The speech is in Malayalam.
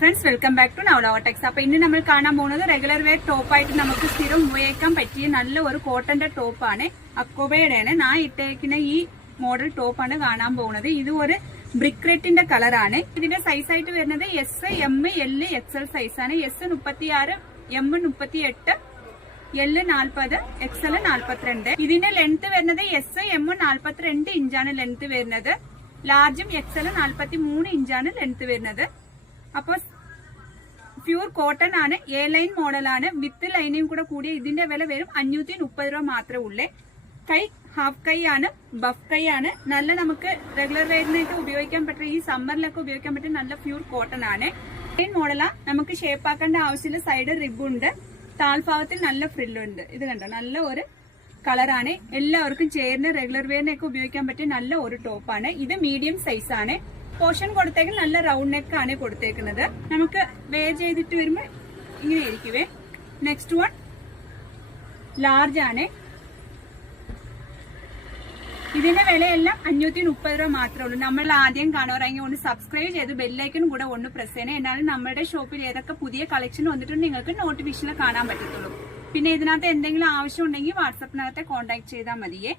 ഫ്രണ്ട്സ്, വെൽക്കം ബാക്ക് ടു നവലോടെക്സ്. അപ്പൊ ഇന്ന് നമ്മൾ കാണാൻ പോകുന്നത് റെഗുലർ വെയർ ടോപ്പായിട്ട് നമുക്ക് സ്ഥിരം ഉപയോഗിക്കാൻ പറ്റിയ നല്ല ഒരു കോട്ടന്റെ ടോപ്പാണ്. അക്കോബയുടെയാണ്. ഞാൻ ഇട്ടേക്കുന്ന ഈ മോഡൽ ടോപ്പാണ് കാണാൻ പോകുന്നത്. ഇത് ഒരു ബ്രിക്ക് റെഡിന്റെ കളറാണ്. ഇതിന്റെ സൈസ് ആയിട്ട് വരുന്നത് എസ്, എം, എൽ, എക്സൽ സൈസാണ്. S 36, M 38, L 40, XL 42. ഇതിന്റെ ലെങ്ത് വരുന്നത് എസ്, എം 42 ഇഞ്ചാണ് ലെങ്ത് വരുന്നത്. ലാർജും എക്സൽ 43 ഇഞ്ചാണ് ലെങ്ത് വരുന്നത്. അപ്പൊ പ്യൂർ കോട്ടൺ ആണ്. എ ലൈൻ മോഡലാണ്. വിത്ത് ലൈനിയും കൂടെ കൂടിയ ഇതിന്റെ വില വരും 530 രൂപ മാത്രമേ ഉള്ളേ. കൈ ഹാഫ് കൈ ആണ്, ബഫ് കൈ ആണ്. നല്ല നമുക്ക് റെഗുലർ വെയറിനായിട്ട് ഉപയോഗിക്കാൻ പറ്റുന്ന, ഈ സമ്മറിലൊക്കെ ഉപയോഗിക്കാൻ പറ്റിയ നല്ല പ്യൂർ കോട്ടൺ ആണ്. ലൈൻ മോഡലാ. നമുക്ക് ഷേപ്പ് ആക്കേണ്ട ആവശ്യമില്ല. സൈഡ് റിബുണ്ട്, താഴ്ഭാഗത്തിൽ നല്ല ഫ്രില്ലുണ്ട്. ഇത് കണ്ടോ, നല്ല ഒരു കളറാണ്. എല്ലാവർക്കും ചേർന്ന് റെഗുലർ വെയറിനൊക്കെ ഉപയോഗിക്കാൻ പറ്റിയ നല്ല ഒരു ടോപ്പാണ്. ഇത് മീഡിയം സൈസ് ആണ്. പോർഷൻ കൊടുത്തേക്കുന്നത് നല്ല റൗണ്ട് നെക്ക് ആണ് കൊടുത്തേക്കുന്നത്. നമുക്ക് വെയർ ചെയ്തിട്ട് വരുമ്പോൾ ഇങ്ങനെ ഇരിക്കുവേ. നെക്സ്റ്റ് വൺ ലാർജ് ആണ്. ഇതിന്റെ വിലയെല്ലാം 530 രൂപ മാത്രമേ ഉള്ളൂ. നമ്മൾ ആദ്യം കാണുവാറെങ്കിൽ ഒന്ന് സബ്സ്ക്രൈബ് ചെയ്ത് ബെല്ലൈക്കനും കൂടെ ഒന്ന് പ്രസ് ചെയ്യണേ. എന്നാലും നമ്മുടെ ഷോപ്പിൽ ഏതൊക്കെ പുതിയ കളക്ഷൻ വന്നിട്ടുണ്ട് നിങ്ങൾക്ക് നോട്ടിഫിക്കേഷനിൽ കാണാൻ പറ്റത്തുള്ളൂ. പിന്നെ ഇതിനകത്ത് എന്തെങ്കിലും ആവശ്യം ഉണ്ടെങ്കിൽ വാട്സപ്പിനകത്തെ കോൺടാക്ട് ചെയ്താൽ മതിയേ.